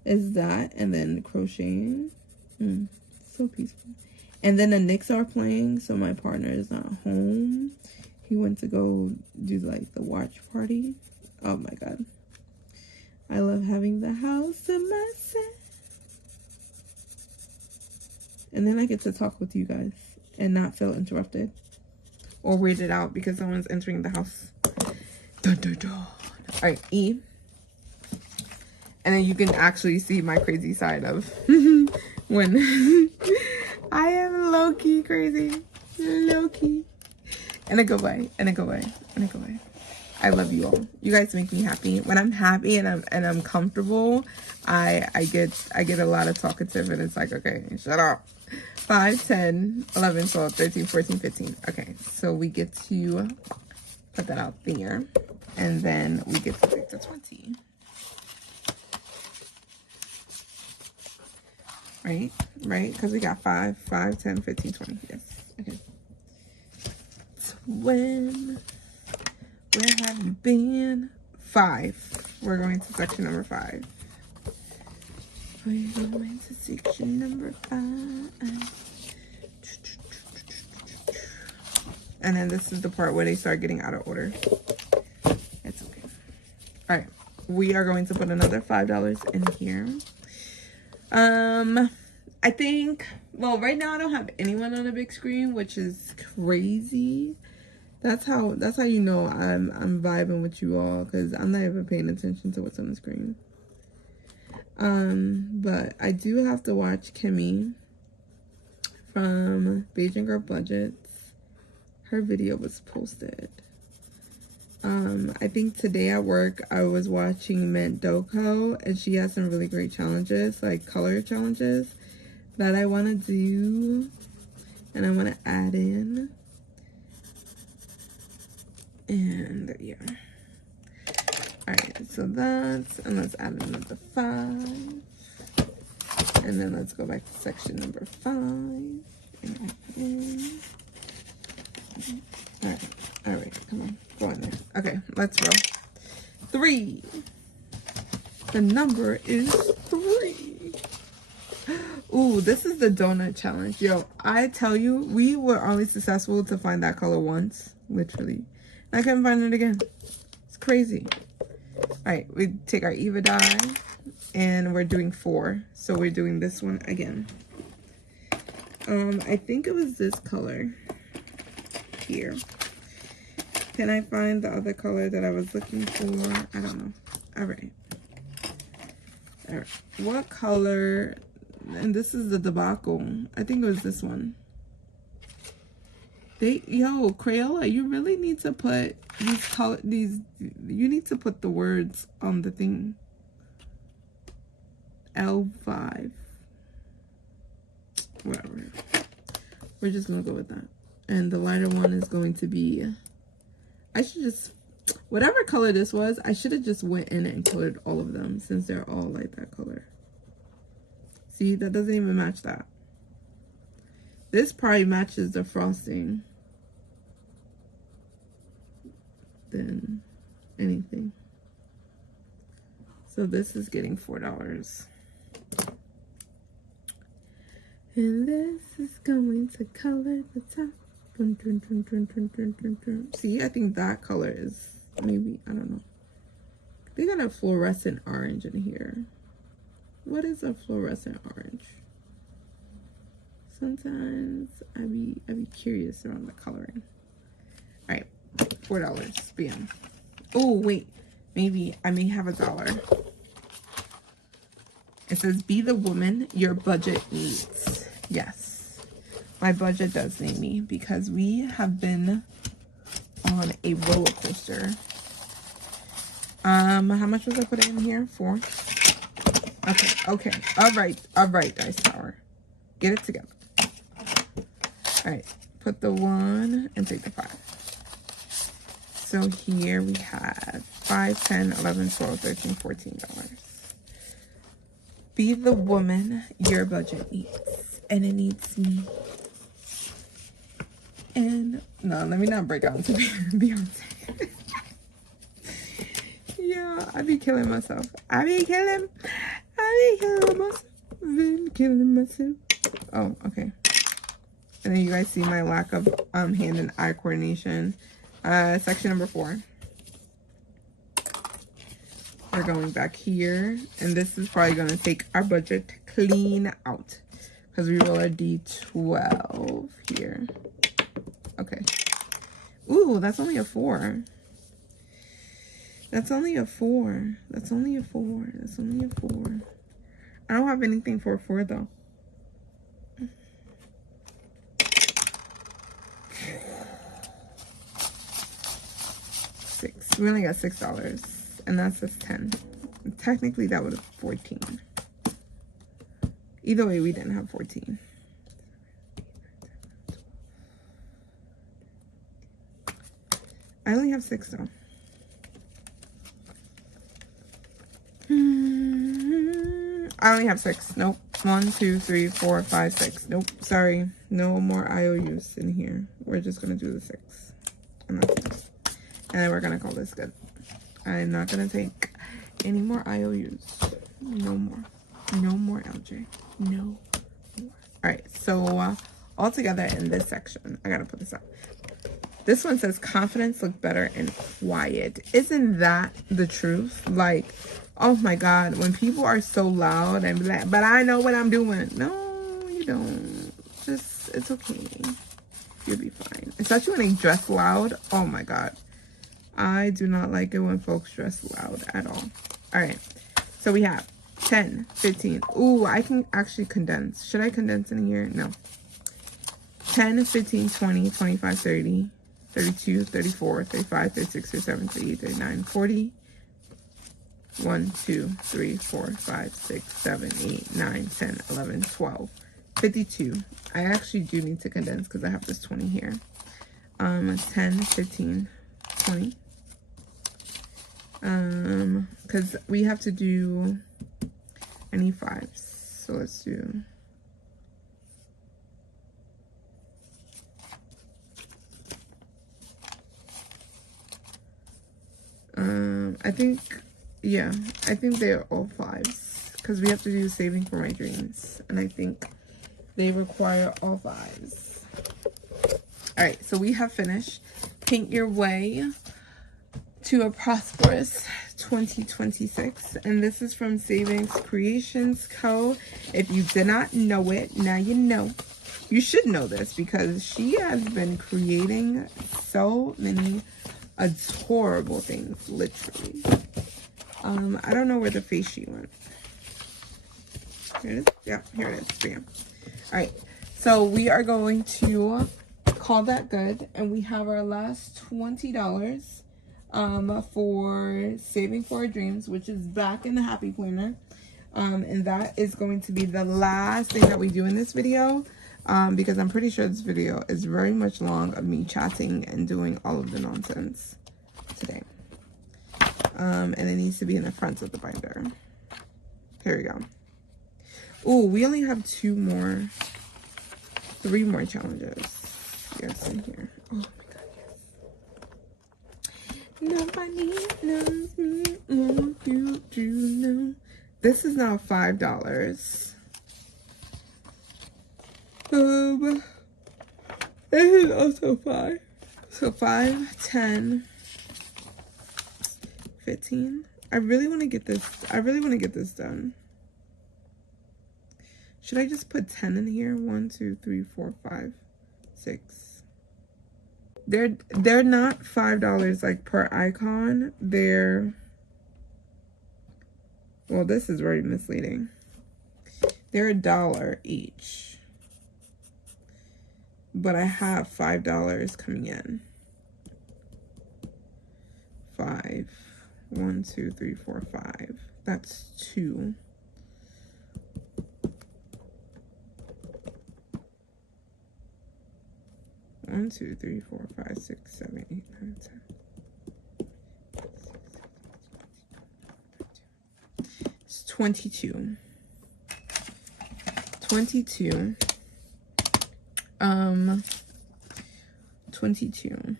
Is that, and then crocheting. So peaceful. And then the Knicks are playing, so my partner is not home. He went to go do, like, the watch party. Oh my god. I love having the house to myself. And then I get to talk with you guys and not feel interrupted or weirded out because someone's entering the house. Dun, dun, dun. Alright, E. And then you can actually see my crazy side of when I am low-key crazy. Low-key. In a good way. In a good way. In a good way. I love you all. You guys make me happy. When I'm happy and I'm comfortable, I get a lot of talkative, and it's like, okay, shut up. 5, 10, 11, 12, 13, 14, 15. Okay, so we get to put that out there. And then we get to pick the 20. Right? Right? Because we got 5, 5, 10, 15, 20. Yes. Okay. Twin. Where have you been? 5. We're going to section number 5. We're going to section number 5. And then this is the part where they start getting out of order. It's okay. All right. We are going to put another $5 in here. I think, well, right now I don't have anyone on the big screen, which is crazy. That's how you know I'm vibing with you all, because I'm not even paying attention to what's on the screen. But I do have to watch Kimmy from Beijing Girl Budgets her video was posted. I think today at work I was watching Mint Doko, and she has some really great challenges, like color challenges that I want to do, and I want to add in. And yeah. Alright, so that's, and let's add another 5. And then let's go back to section number 5. And add in. Alright, come on, go in there. Okay, let's roll. 3. The number is 3. Ooh, this is the donut challenge. Yo, I tell you, we were only successful to find that color once, literally. I couldn't find it again. It's crazy. Alright, we take our Eva die, and we're doing 4. So we're doing this one again. I think it was this color here. Can I find the other color that I was looking for? I don't know. Alright. Alright. What color? And this is the debacle. I think it was this one. Yo, Crayola, you really need to put you need to put the words on the thing. L5. Whatever. We're just gonna go with that. And the lighter one is going to be, I should just, whatever color this was, I should have just went in and colored all of them since they're all like that color. See, that doesn't even match that. This probably matches the frosting than anything. So this is getting $4. And this is going to color the top. Dun, dun, dun, dun, dun, dun, dun, dun. See, I think that color is maybe, I don't know. They got a fluorescent orange in here. What is a fluorescent orange? Sometimes I be curious around the coloring. All right, $4. Bam. Oh wait, maybe I may have $1. It says, "Be the woman your budget needs." Yes, my budget does need me because we have been on a roller coaster. How much was I putting in here? 4. Okay. All right, Dice Tower. Get it together. All right, put the 1 and take the 5. So here we have $5, $10, $11, $12, $13, $14. Be the woman your budget needs, and it needs me. And no, let me not break out into Beyonce. Yeah, I be killing myself. I be killing myself. Oh, okay. And then you guys see my lack of hand and eye coordination. Section number 4. We're going back here, and this is probably going to take our budget clean out because we roll a D12 here. Okay. Ooh, that's only a 4. That's only a 4. That's only a 4. That's only a 4. I don't have anything for a 4 though. We only got $6, and that says 10. Technically, that would have 14. Either way, we didn't have 14. I only have 6 though. I only have 6. Nope. 1, 2, 3, 4, 5, 6. Nope. Sorry. No more IOUs in here. We're just gonna do the 6. And that's it. And then we're gonna call this good. I'm not gonna take any more IOUs. No more. No more LJ. No more. Alright, so all together in this section, I gotta put this up. This one says confidence look better and quiet. Isn't that the truth? Like, oh my God, when people are so loud and be like, but I know what I'm doing. No, you don't. Just, it's okay. You'll be fine. Especially when they dress loud. Oh my God. I do not like it when folks dress loud at all. All right. So we have 10, 15. Ooh, I can actually condense. Should I condense in here? No. 10, 15, 20, 25, 30. 32, 34, 35, 36, 37, 38, 39, 40. 1, 2, 3, 4, 5, 6, 7, 8, 9, 10, 11, 12, 52. I actually do need to condense because I have this 20 here. 10, 15, 20. Because we have to do, I need 5s. So let's do, I think, yeah, I think they're all 5s because we have to do saving for my dreams. And I think they require all 5s. All right, so we have finished. Paint your way to a prosperous 2026. And this is from Savings Creations Co. If you did not know it, now you know. You should know this because she has been creating so many adorable things, literally. I don't know where the face sheet went. Here it is. Yeah, here it is. Bam. All right, so we are going to call that good, and we have our last $20 for saving for our dreams, which is back in the happy planner, and that is going to be the last thing that we do in this video, because I'm pretty sure this video is very much long of me chatting and doing all of the nonsense today. And it needs to be in the front of the binder. Here we go. Oh, we only have 3 more challenges. Yes, in here. Oh my god, yes. Nobody knows me like you do know. This is now $5. This is also 5. So 5, 10, 15. I really want to get this. I really want to get this done. Should I just put 10 in here? 1, 2, 3, 4, 5, 6. They're not $5 like per icon. They're, well, this is very misleading. They're $1 each. But I have $5 coming in. 5. 1, 2, 3, 4, 5. That's 2. One, 2, 3, 4, 5, 6, 7, 8, 9, 10. It's 22. 22. 22.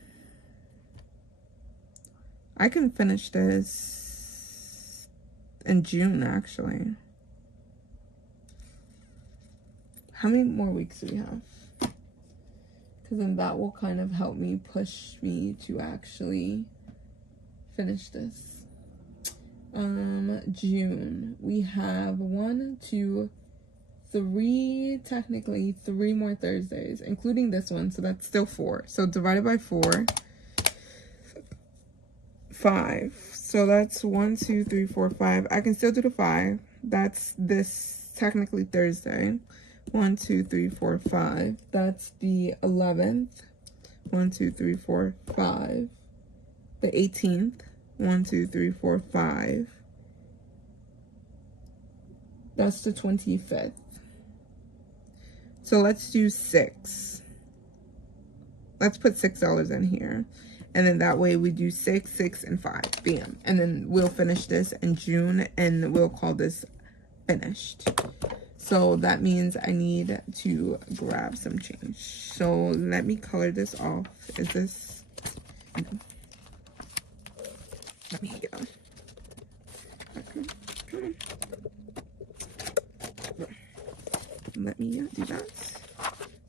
I can finish this in June, actually. How many more weeks do we have? Because then that will kind of help me push me to actually finish this. June. We have 1, 2, 3, technically 3 more Thursdays, including this one. So that's still 4. So divided by 4, 5. So that's 1, 2, 3, 4, 5. I can still do the 5. That's this technically Thursday. 1, 2, 3, 4, 5. That's the 11th. 1, 2, 3, 4, 5. The 18th. 1, 2, 3, 4, 5. That's the 25th. So let's do 6. Let's put $6 in here. And then that way we do 6, 6, and 5. Bam. And then we'll finish this in June and we'll call this finished. So that means I need to grab some change. So let me color this off. Is this? No. Let me go. Okay. Let me do that.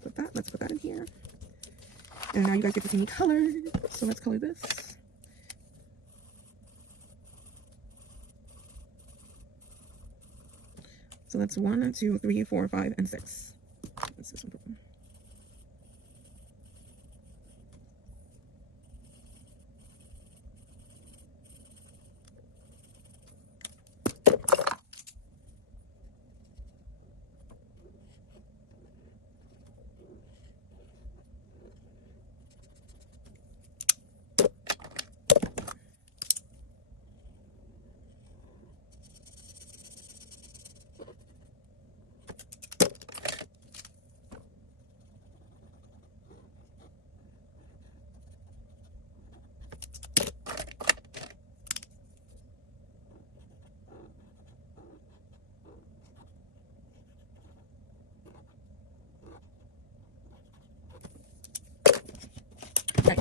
Put that. Let's put that in here. And now you guys get to see me color. So let's color this. So that's 1, 2, 3, 4, 5, and 6. This is important.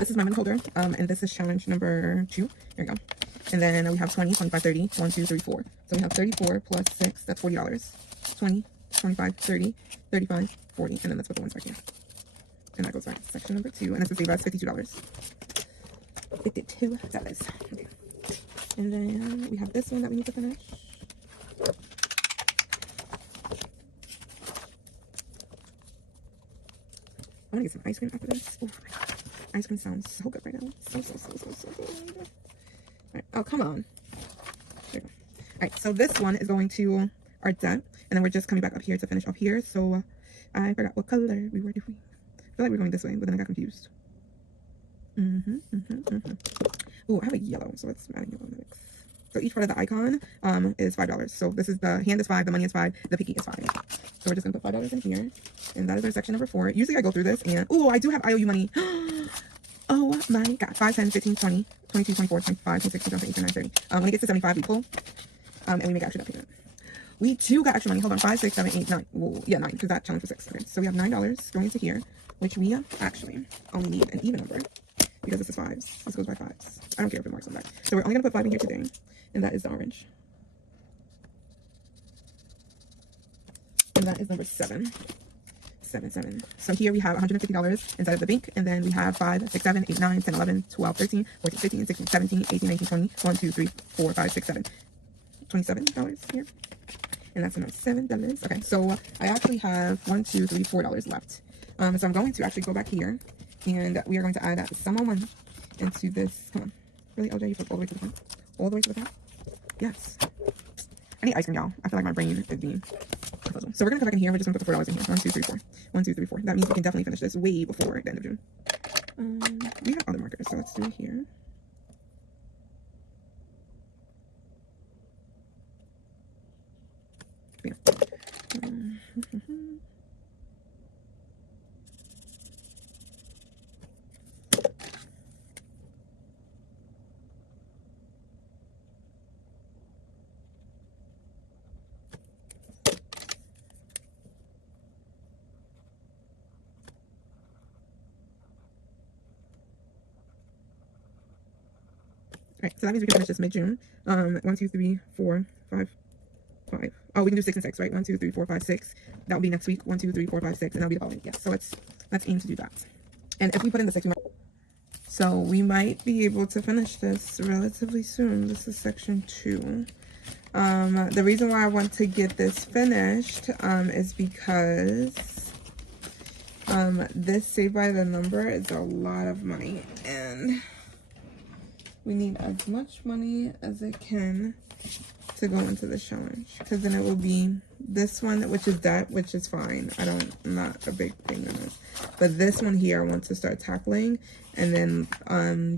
this is my money holder. And this is challenge number 2. Here we go. And then we have 20, 25, 30, 1, 2, 3, 4. So we have 34 plus 6, that's $40. 20, 25, 30, 35, 40. And then let's put the ones back here. And that goes right. Section number 2. And this will save us $52. $52. Okay. And then we have this one that we need to finish. I want to get some ice cream after this. Oh my god. Ice cream sounds so good right now. So good. Alright. Oh, come on. There we go. Alright, so this one is going to our debt. And then we're just coming back up here to finish up here. So I forgot what color we were doing. I feel like we were going this way, but then I got confused. Oh, I have a yellow, so let's add a yellow in the mix. So each part of the icon is $5. So this is the hand is 5, the money is 5, the pinky is 5. So we're just gonna put $5 in here, and that is our section number 4. Usually I go through this, and oh, I do have IOU money. Oh my god, 5, 10, 15, 20, 22, 24, 25, 26, 27, 28, 29, 30. When it gets to 75, we pull, and we make extra that payment. We do got extra money. Hold on, 5, 6, 7, 8, 9. Well, yeah, 9, because that challenge was 6. Okay, so we have $9 going into here, which we actually only need an even number. Because this is 5s. This goes by 5s. I don't care if it marks on the back. So we're only going to put 5 in here today. And that is the orange. And that is number 7. 7, 7. So here we have $150 inside of the bank. And then we have 5, 6, 7, 8, 9, 10, 11, 12, 13, 14, 15, 16, 17, 18, 19, 20, 1, 2, 3, 4, 5, 6, 7. $27 here. And that's another $7. Okay, so I actually have $4 left. So I'm going to actually go back here. And we are going to add some more money into this. Come on. Really, LJ? You put all the way to the front? All the way to the front? Yes. I need ice cream, y'all. I feel like my brain is being a puzzle. So we're going to come back in here. We're just going to put the $4 in here. 1, 2, 3, 4. 1, 2, 3, 4. That means we can definitely finish this way before the end of June. We have other markers, so let's do it here. Yeah. Alright, so that means we can finish this mid-June. 1, 2, 3, 4, 5, 5. Oh, we can do 6 and 6, right? 1, 2, 3, 4, 5, 6. That will be next week. 1, 2, 3, 4, 5, 6, and that'll be the following. Yes. So let's aim to do that. And if we put in the 6, so we might be able to finish this relatively soon. This is section 2. The reason why I want to get this finished is because this Save by the Number is a lot of money, and we need as much money as it can to go into the challenge, because then it will be this one, which is debt, which is fine. I'm not a big thing on this, but this one here I want to start tackling, and then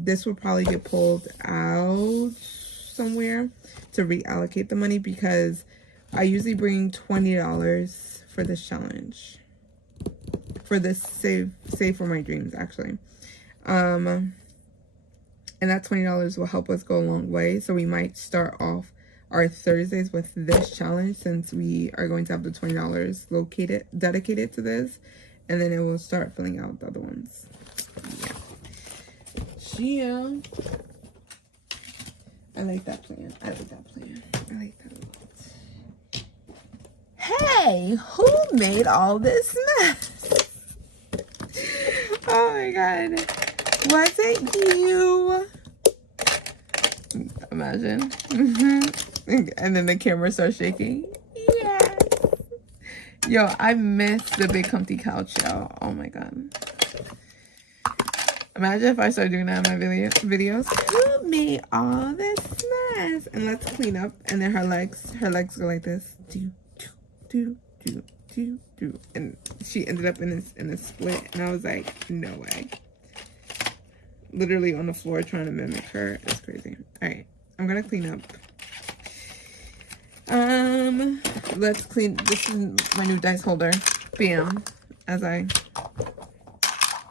this will probably get pulled out somewhere to reallocate the money, because I usually bring $20 for this challenge, for this save for my dreams, actually. And that $20 will help us go a long way. So we might start off our Thursdays with this challenge, since we are going to have the $20 dedicated to this. And then it will start filling out the other ones. Yeah. I like that plan. I like that a lot. Hey, who made all this mess? Oh my god. Was it you? Imagine. And then the camera starts shaking. Yes. Yo, I miss the big comfy couch, y'all. Oh my god. Imagine if I started doing that in my videos. Who made all this mess? And let's clean up. And then her legs go like this. Do, do, do, do, do. And she ended up in a split. And I was like, no way. Literally on the floor trying to mimic her. It's crazy. Alright, I'm gonna clean up. Let's clean. This is my new dice holder. Bam.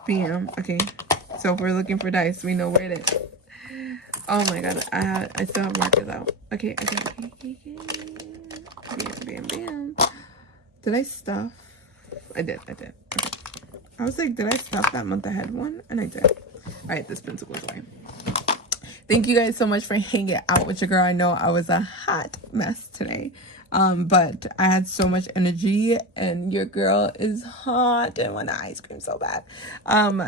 Bam. Okay. So if we're looking for dice, we know where it is. Oh my god, I still have markers out. Okay. Bam. Did I stuff? I did. Okay. I was like, did I stuff that month ahead one? And I did. right, this pencil goes away. Thank you guys so much for hanging out with your girl. I know I was a hot mess today. But I had so much energy, and your girl is hot and want ice cream so bad.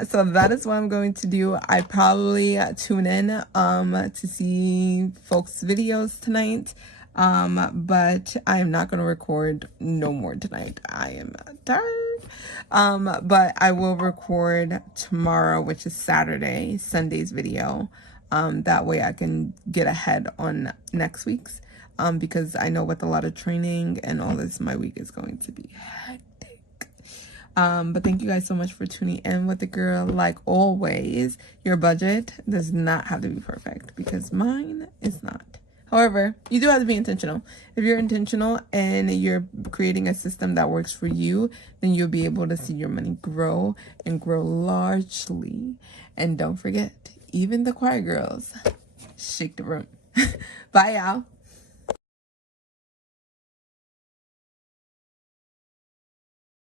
So that is what I'm going to do. I probably tune in to see folks' videos tonight. But I am not going to record no more tonight. I am tired. But I will record tomorrow, which is Saturday, Sunday's video. That way I can get ahead on next week's. Because I know with a lot of training and all this, my week is going to be hectic. But thank you guys so much for tuning in with the girl. Like always, your budget does not have to be perfect, because mine is not. However, you do have to be intentional. If you're intentional and you're creating a system that works for you, then you'll be able to see your money grow and grow largely. And don't forget, even the choir girls shake the room. Bye, y'all.